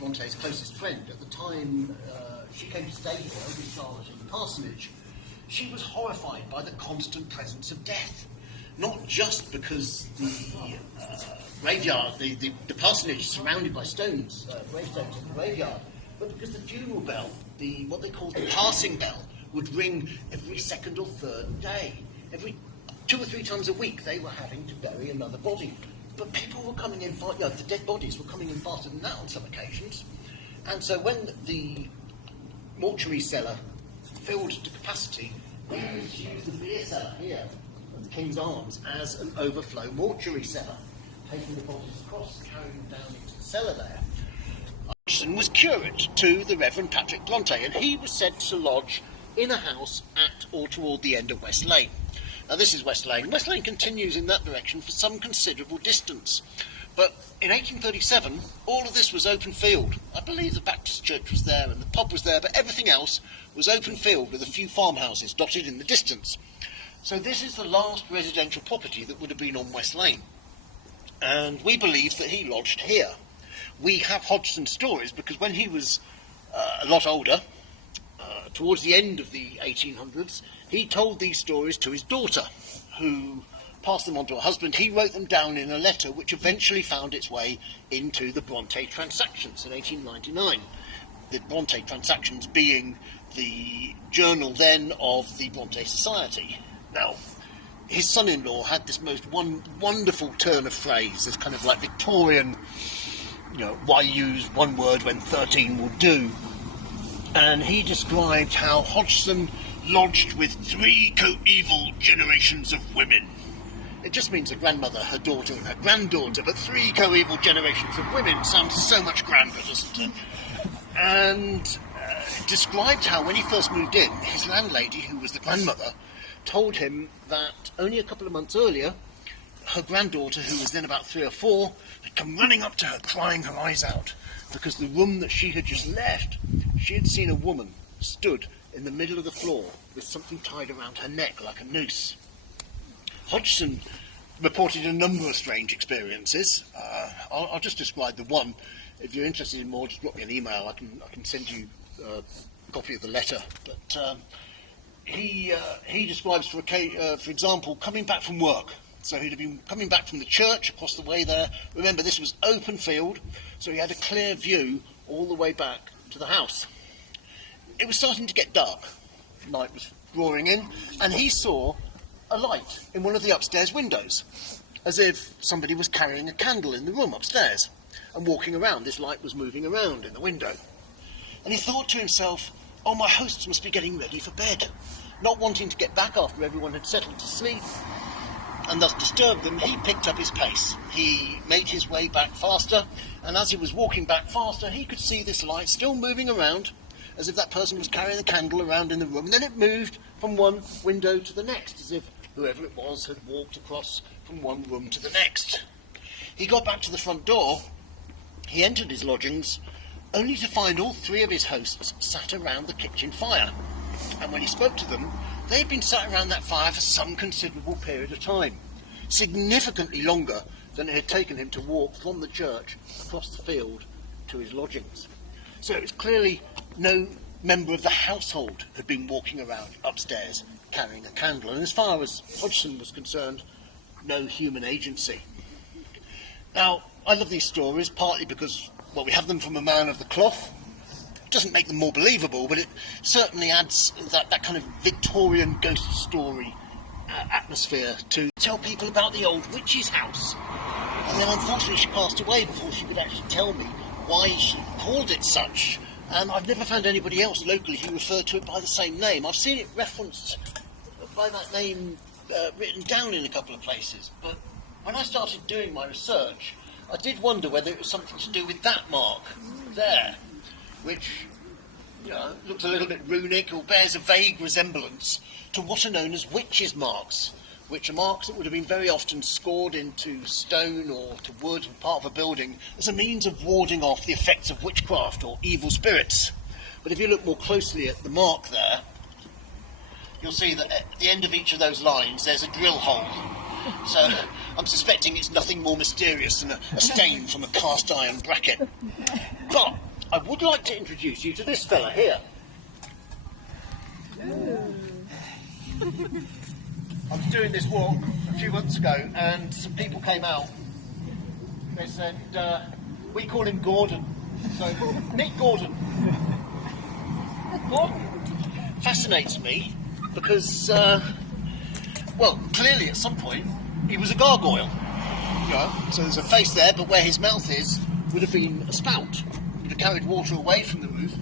Bronte's closest friend. At the time she came to stay here with Charlotte in the parsonage, she was horrified by the constant presence of death. Not just because the graveyard, the parsonage is surrounded by stones, gravestones in the graveyard, but because the funeral bell, what they call the passing bell, would ring every second or third day. Every 2 or 3 times a week they were having to bury another body. But people were coming in, the dead bodies were coming in faster than that on some occasions. And so when the mortuary cellar filled to capacity, they used the beer cellar here, at King's Arms, as an overflow mortuary cellar, taking the bodies across, carrying them down into the cellar there. Hodgson was curate to the Reverend Patrick Bronte, and he was said to lodge in a house at or toward the end of West Lane. Now this is West Lane. West Lane continues in that direction for some considerable distance. But in 1837, all of this was open field. I believe the Baptist church was there and the pub was there, but everything else was open field with a few farmhouses dotted in the distance. So this is the last residential property that would have been on West Lane. And we believe that he lodged here. We have Hodgson stories because when he was a lot older, towards the end of the 1800s, he told these stories to his daughter, who passed them on to her husband. He wrote them down in a letter which eventually found its way into the Bronte Transactions in 1899. The Bronte Transactions being the journal then of the Bronte Society. Now, his son-in-law had this most wonderful turn of phrase, this kind of like Victorian, why use one word when 13 will do? And he described how Hodgson lodged with 3 coeval generations of women. It just means a grandmother, her daughter and her granddaughter, but 3 coeval generations of women sounds so much grander, doesn't it? And described how when he first moved in, his landlady, who was the grandmother, told him that only a couple of months earlier, her granddaughter, who was then about 3 or 4, had come running up to her, crying her eyes out, because the room that she had just left, she had seen a woman stood in the middle of the floor with something tied around her neck like a noose. Hodgson reported a number of strange experiences. I'll just describe the one. If you're interested in more, just drop me an email. I can send you a copy of the letter. But he describes, for example, coming back from work. So he'd have been coming back from the church across the way there. Remember, this was open field, so he had a clear view all the way back to the house. It was starting to get dark. Night was drawing in, and he saw a light in one of the upstairs windows, as if somebody was carrying a candle in the room upstairs and walking around. This light was moving around in the window. And he thought to himself, oh, my hosts must be getting ready for bed. Not wanting to get back after everyone had settled to sleep, and thus disturbed them, he picked up his pace. He made his way back faster, and as he was walking back faster, he could see this light still moving around, as if that person was carrying a candle around in the room. And then it moved from one window to the next, as if whoever it was had walked across from one room to the next. He got back to the front door. He entered his lodgings, only to find all 3 of his hosts sat around the kitchen fire. And when he spoke to them, they had been sat around that fire for some considerable period of time, significantly longer than it had taken him to walk from the church across the field to his lodgings. So it was clearly no member of the household had been walking around upstairs carrying a candle, and as far as Hodgson was concerned, no human agency. Now, I love these stories partly because, well, we have them from a man of the cloth. It doesn't make them more believable, but it certainly adds that kind of Victorian ghost story atmosphere to tell people about the old witch's house. And then unfortunately she passed away before she could actually tell me why she called it such. And I've never found anybody else locally who referred to it by the same name. I've seen it referenced by that name written down in a couple of places, but when I started doing my research, I did wonder whether it was something to do with that mark there, which looks a little bit runic or bears a vague resemblance to what are known as witches' marks, which are marks that would have been very often scored into stone or to wood or part of a building as a means of warding off the effects of witchcraft or evil spirits. But if you look more closely at the mark there, you'll see that at the end of each of those lines there's a drill hole. So I'm suspecting it's nothing more mysterious than a stain from a cast iron bracket. But I would like to introduce you to this fella here. I was doing this walk a few months ago and some people came out. They said, we call him Gordon. So, Nick Gordon. What fascinates me because, well, clearly at some point he was a gargoyle. You know, so there's a face there, but where his mouth is would have been a spout. It would have carried water away from the roof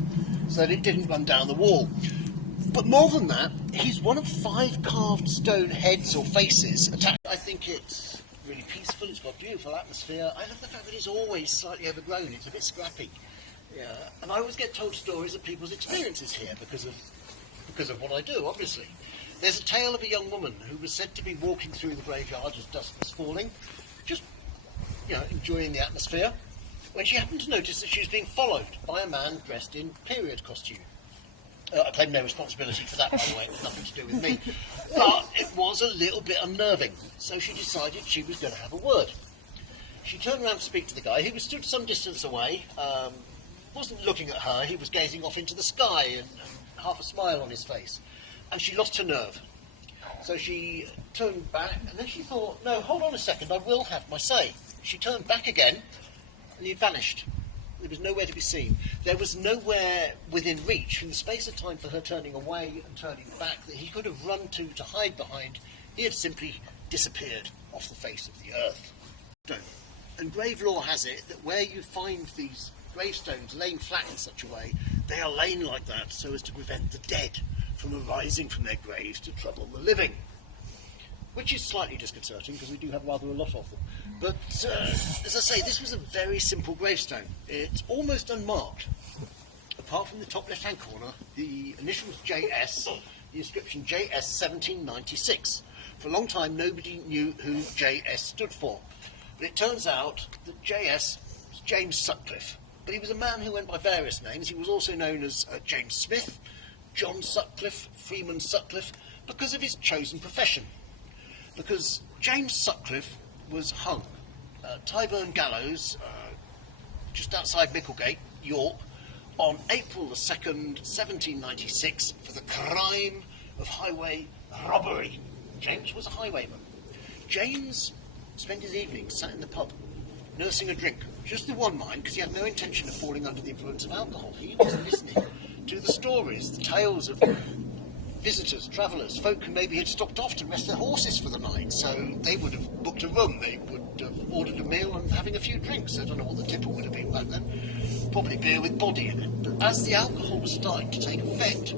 so that it didn't run down the wall. But more than that, he's one of 5 carved stone heads or faces attached. I think it's really peaceful, it's got a beautiful atmosphere. I love the fact that it's always slightly overgrown, it's a bit scrappy. Yeah. And I always get told stories of people's experiences here because of what I do, obviously. There's a tale of a young woman who was said to be walking through the graveyard as dusk was falling, just, you know, enjoying the atmosphere, when she happened to notice that she was being followed by a man dressed in period costume. I claim no responsibility for that, by the way, it was nothing to do with me. But it was a little bit unnerving, so she decided she was going to have a word. She turned around to speak to the guy, who was stood some distance away, wasn't looking at her, he was gazing off into the sky and half a smile on his face. And she lost her nerve. So she turned back, and then she thought, no, hold on a second, I will have my say. She turned back again, and he'd vanished. There was nowhere to be seen. There was nowhere within reach, in the space of time for her turning away and turning back, that he could have run to hide behind. He had simply disappeared off the face of the earth. And grave lore has it that where you find these gravestones laying flat in such a way, they are laying like that so as to prevent the dead from arising from their graves to trouble the living. Which is slightly disconcerting because we do have rather a lot of them. But as I say, this was a very simple gravestone. It's almost unmarked. Apart from the top left-hand corner, the initials JS, the inscription JS 1796. For a long time, nobody knew who JS stood for. But it turns out that JS was James Sutcliffe. But he was a man who went by various names. He was also known as James Smith, John Sutcliffe, Freeman Sutcliffe, because of his chosen profession. Because James Sutcliffe was hung at Tyburn Gallows, just outside Micklegate, York, on April the 2nd, 1796, for the crime of highway robbery. James was a highwayman. James spent his evenings sat in the pub, nursing a drink. Just the one, mind, because he had no intention of falling under the influence of alcohol. He was listening to the stories, the tales of visitors, travellers, folk who maybe had stopped off to rest their horses for the night, so they would have booked a room, they would have ordered a meal and having a few drinks. I don't know what the tipple would have been back then, probably beer with body in it. But as the alcohol was starting to take effect,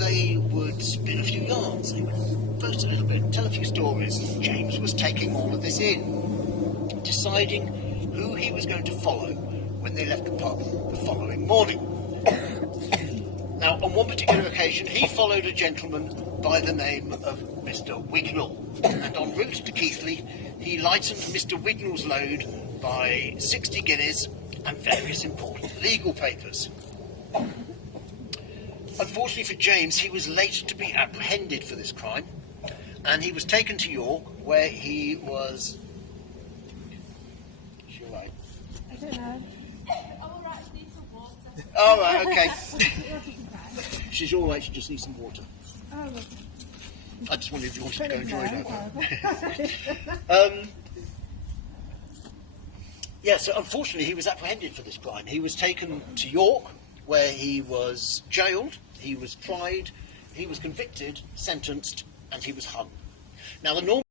they would spin a few yarns, they would boast a little bit, tell a few stories. James was taking all of this in, deciding who he was going to follow when they left the pub the following morning. Now, on one particular occasion, he followed a gentleman by the name of Mr. Wignall, and en route to Keighley, he lightened Mr. Wignall's load by 60 guineas and various important legal papers. Unfortunately for James, he was late to be apprehended for this crime, and he was taken to York, where he was... Is she all right? I don't know. All right, okay. She's all right, she just needs some water. Oh, well. I just wondered if you wanted to go enjoy that. Yeah, so unfortunately he was apprehended for this crime. He was taken to York, where he was jailed, he was tried, he was convicted, sentenced, and he was hung. Now, the normal